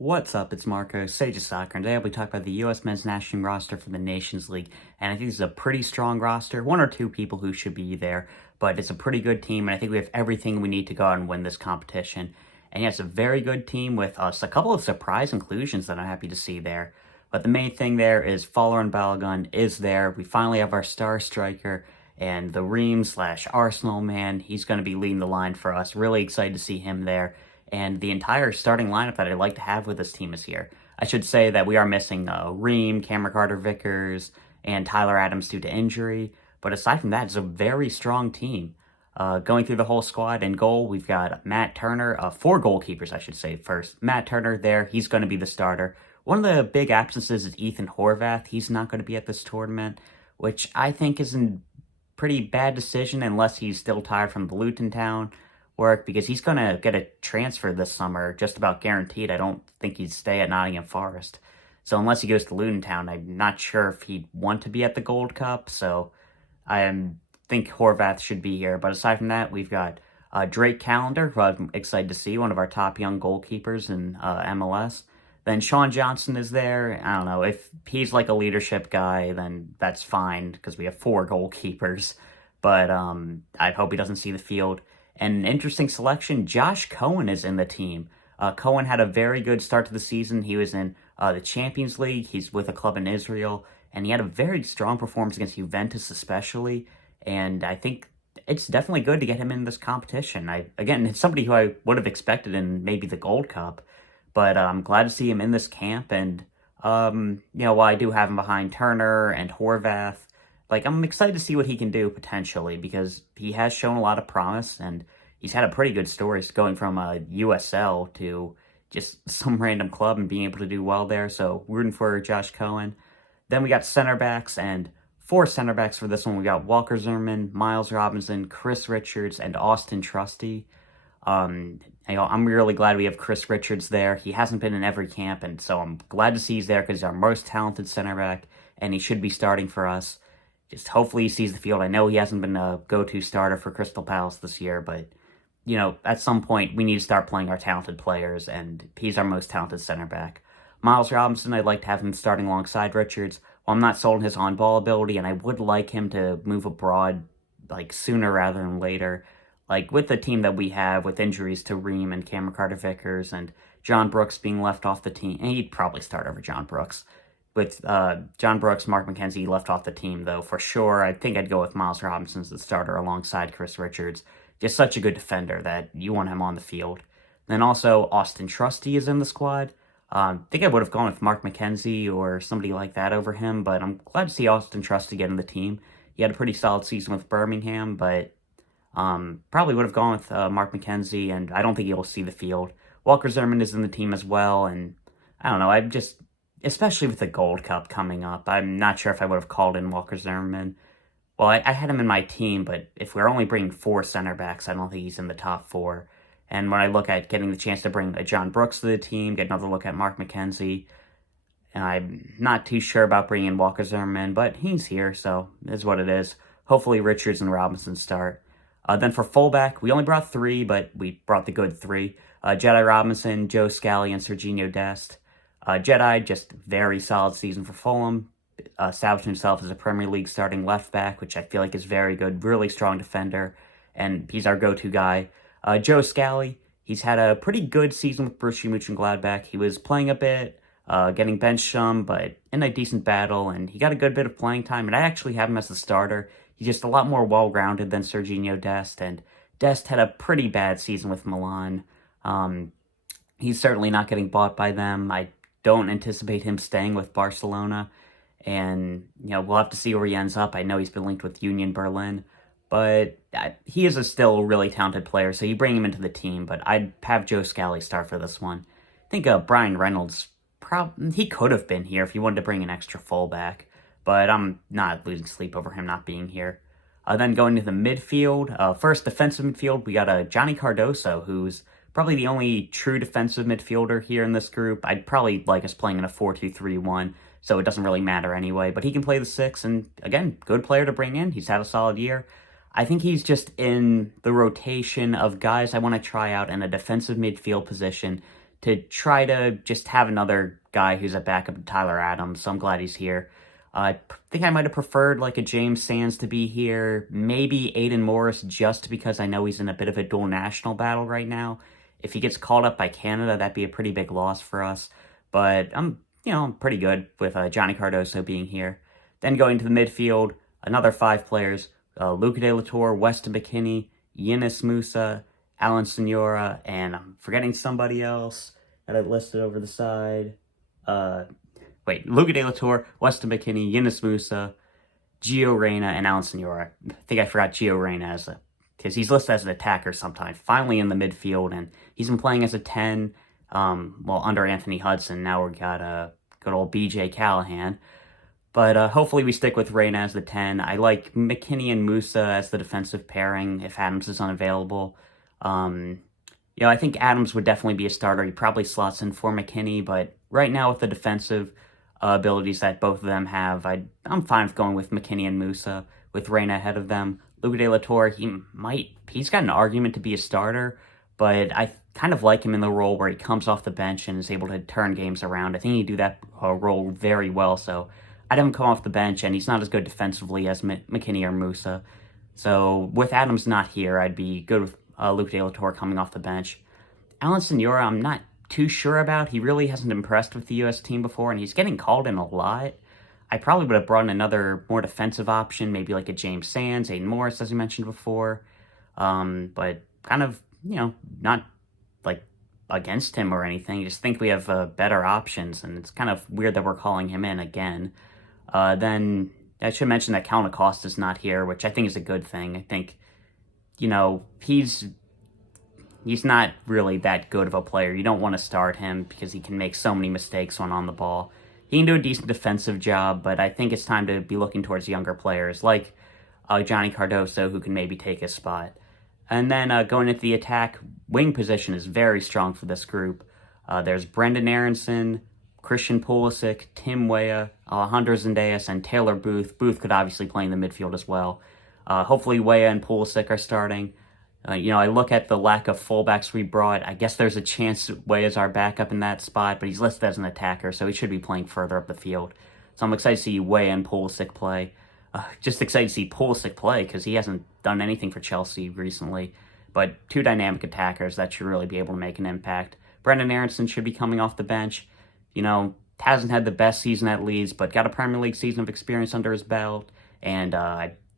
What's up? It's Marco, Sage of Soccer, and today I'll be talking about the U.S. men's national roster for the Nations League. And I think this is a pretty strong roster. One or two people who should be there, but it's a pretty good team, and I think we have everything we need to go out and win this competition. And yeah, it's a very good team with a couple of surprise inclusions that I'm happy to see there. But the main thing there is Folarin Balogun is there. We finally have our star striker, and the Ream/Arsenal man, he's going to be leading the line for us. Really excited to see him there. And the entire starting lineup that I'd like to have with this team is here. I should say that we are missing Ream, Cameron Carter-Vickers, and Tyler Adams due to injury. But aside from that, it's a very strong team. Going through the whole squad, in goal, we've got Matt Turner, four goalkeepers, I should say first. Matt Turner there, he's going to be the starter. One of the big absences is Ethan Horvath. He's not going to be at this tournament, which I think is a pretty bad decision unless he's still tired from the Luton Town work, because he's going to get a transfer this summer, just about guaranteed. I don't think he'd stay at Nottingham Forest. So unless he goes to Luton Town, I'm not sure if he'd want to be at the Gold Cup. So I think Horvath should be here. But aside from that, we've got Drake Callender, who I'm excited to see, one of our top young goalkeepers in MLS. Then Sean Johnson is there. I don't know, if he's like a leadership guy, then that's fine, because we have four goalkeepers. But I hope he doesn't see the field. And an interesting selection, Josh Cohen is in the team. Cohen had a very good start to the season. He was in the Champions League. He's with a club in Israel. And he had a very strong performance against Juventus especially. And I think it's definitely good to get him in this competition. Again, it's somebody who I would have expected in maybe the Gold Cup. But I'm glad to see him in this camp. And, while I do have him behind Turner and Horvath, I'm excited to see what he can do potentially, because he has shown a lot of promise, and he's had a pretty good story going from a USL to just some random club and being able to do well there. So rooting for Josh Cohen. Then we got center backs, and four center backs for this one. We got Walker Zimmerman, Miles Robinson, Chris Richards, and Auston Trusty. I'm really glad we have Chris Richards there. He hasn't been in every camp, and so I'm glad to see he's there, because he's our most talented center back, and he should be starting for us. Just hopefully he sees the field. I know he hasn't been a go-to starter for Crystal Palace this year, but, at some point we need to start playing our talented players, and he's our most talented center back. Miles Robinson, I'd like to have him starting alongside Richards. Well, I'm not sold on his on-ball ability, and I would like him to move abroad, sooner rather than later. With the team that we have, with injuries to Ream and Cameron Carter-Vickers and John Brooks being left off the team, and he'd probably start over John Brooks. With John Brooks, Mark McKenzie left off the team, though, for sure. I think I'd go with Miles Robinson as the starter alongside Chris Richards. Just such a good defender that you want him on the field. Then also, Auston Trusty is in the squad. I think I would have gone with Mark McKenzie or somebody like that over him, but I'm glad to see Auston Trusty get in the team. He had a pretty solid season with Birmingham, but probably would have gone with Mark McKenzie, and I don't think he'll see the field. Walker Zimmerman is in the team as well, and I don't know, especially with the Gold Cup coming up, I'm not sure if I would have called in Walker Zimmerman. Well, I had him in my team, but if we're only bringing four center backs, I don't think he's in the top four. And when I look at getting the chance to bring John Brooks to the team, get another look at Mark McKenzie, I'm not too sure about bringing in Walker Zimmerman, but he's here, so it is what it is. Hopefully Richards and Robinson start. Then for fullback, we only brought three, but we brought the good three. Jedi Robinson, Joe Scally, and Sergino Dest. Jedi, just very solid season for Fulham. Established himself as a Premier League starting left back, which I feel like is very good, really strong defender, and he's our go-to guy. Joe Scally, he's had a pretty good season with Borussia Mönchengladbach. He was playing a bit, getting benched some, but in a decent battle, and he got a good bit of playing time, and I actually have him as the starter. He's just a lot more well-rounded than Sergino Dest, and Dest had a pretty bad season with Milan. He's certainly not getting bought by them. I don't anticipate him staying with Barcelona, and we'll have to see where he ends up. I know he's been linked with Union Berlin, but he is still a really talented player, so you bring him into the team. But I'd have Joe Scally start for this one. I think Brian Reynolds, he could have been here if you wanted to bring an extra fullback, but I'm not losing sleep over him not being here. Then going to the midfield, first defensive midfield, we got Johnny Cardoso, who's probably the only true defensive midfielder here in this group. I'd probably like us playing in a 4-2-3-1, so it doesn't really matter anyway. But he can play the six, and again, good player to bring in. He's had a solid year. I think he's just in the rotation of guys I want to try out in a defensive midfield position to try to just have another guy who's a backup to Tyler Adams, so I'm glad he's here. I think I might have preferred like a James Sands to be here, maybe Aiden Morris, just because I know he's in a bit of a dual national battle right now. If he gets called up by Canada, that'd be a pretty big loss for us. But I'm pretty good with Johnny Cardoso being here. Then going to the midfield, another 5 players, Luca de la Torre, Weston McKennie, Yunus Musah, Alan Sonora, and I'm forgetting somebody else that I listed over the side. Luca de la Torre, Weston McKennie, Yunus Musah, Reyna, and Alan Sonora. I think I forgot Reyna because he's listed as an attacker sometimes. Finally in the midfield, and he's been playing as a 10, under Anthony Hudson. Now we've got good old BJ Callahan. But hopefully we stick with Reyna as the 10. I like McKennie and Musah as the defensive pairing if Adams is unavailable. I think Adams would definitely be a starter. He probably slots in for McKennie, but right now with the defensive abilities that both of them have, I'm fine with going with McKennie and Musah with Reyna ahead of them. Luca de la Torre, he's got an argument to be a starter, but I kind of like him in the role where he comes off the bench and is able to turn games around. I think he do that role very well, so I'd have him come off the bench, and he's not as good defensively as McKennie or Musah. So with Adams not here, I'd be good with Luca de la Torre coming off the bench. Alan Sonora, I'm not too sure about. He really hasn't impressed with the U.S. team before, and he's getting called in a lot. I probably would have brought in another more defensive option, maybe like a James Sands, Aiden Morris, as you mentioned before. But kind of, not like against him or anything. I just think we have better options, and it's kind of weird that we're calling him in again. Then I should mention that Cal Acosta's not here, which I think is a good thing. I think, he's not really that good of a player. You don't want to start him because he can make so many mistakes when on the ball. He can do a decent defensive job, but I think it's time to be looking towards younger players like Johnny Cardoso, who can maybe take his spot. And then going into the attack, wing position is very strong for this group. There's Brenden Aaronson, Christian Pulisic, Tim Weah, Alejandro Zendejas, and Taylor Booth. Booth could obviously play in the midfield as well. Hopefully Weah and Pulisic are starting. I look at the lack of fullbacks we brought. I guess there's a chance Weah is our backup in that spot, but he's listed as an attacker, so he should be playing further up the field. So I'm excited to see Weah and Pulisic play. Just excited to see Pulisic play because he hasn't done anything for Chelsea recently. But 2 dynamic attackers that should really be able to make an impact. Brenden Aaronson should be coming off the bench. Hasn't had the best season at Leeds, but got a Premier League season of experience under his belt. And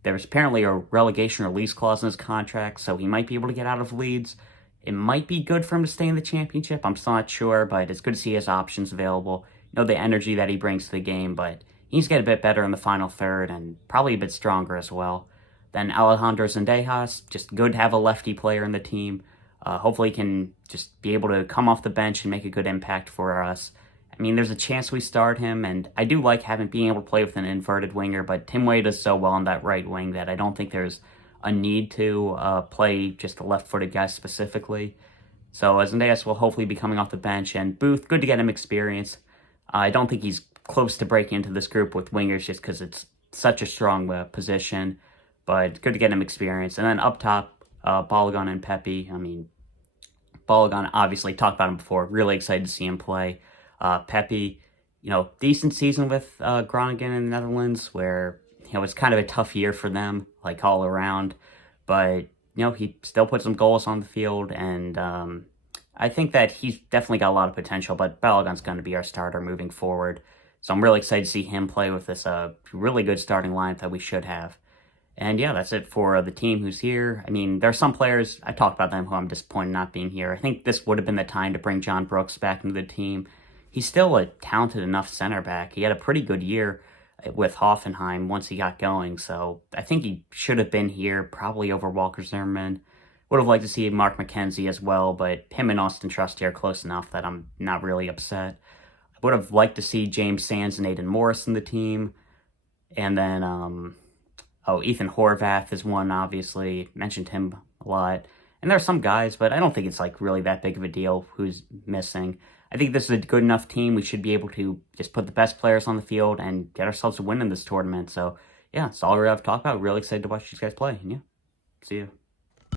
there's apparently a relegation release clause in his contract, so he might be able to get out of Leeds. It might be good for him to stay in the Championship. I'm still not sure, but it's good to see his options available. The energy that he brings to the game, but he needs to get a bit better in the final third and probably a bit stronger as well. Then Alejandro Zendejas, just good to have a lefty player in the team. Hopefully he can just be able to come off the bench and make a good impact for us. There's a chance we start him, and I do like being able to play with an inverted winger, but Tim Weah does so well on that right wing that I don't think there's a need to play just a left-footed guy specifically. So Zendejas will hopefully be coming off the bench, and Booth, good to get him experience. I don't think he's close to breaking into this group with wingers just because it's such a strong position, but good to get him experience. And then up top, Balogun and Pepi. Balogun, obviously, talked about him before. Really excited to see him play. Pepi, decent season with Groningen in the Netherlands, where it's kind of a tough year for them, like all around. But he still put some goals on the field, and I think that he's definitely got a lot of potential. But Balogun's going to be our starter moving forward, so I'm really excited to see him play with this really good starting lineup that we should have. And yeah, that's it for the team who's here. There are some players, I talked about them, who I'm disappointed not being here. I think this would have been the time to bring John Brooks back into the team. He's still a talented enough center back. He had a pretty good year with Hoffenheim once he got going, so I think he should have been here, probably over Walker Zimmerman. Would have liked to see Mark McKenzie as well, but him and Auston Trusty are close enough that I'm not really upset. I would have liked to see James Sands and Aiden Morris in the team. And then, Ethan Horvath is one, obviously. Mentioned him a lot. And there are some guys, but I don't think it's really that big of a deal who's missing. I think this is a good enough team. We should be able to just put the best players on the field and get ourselves a win in this tournament. So, yeah, that's all we have to talk about. Really excited to watch these guys play. And yeah, see you.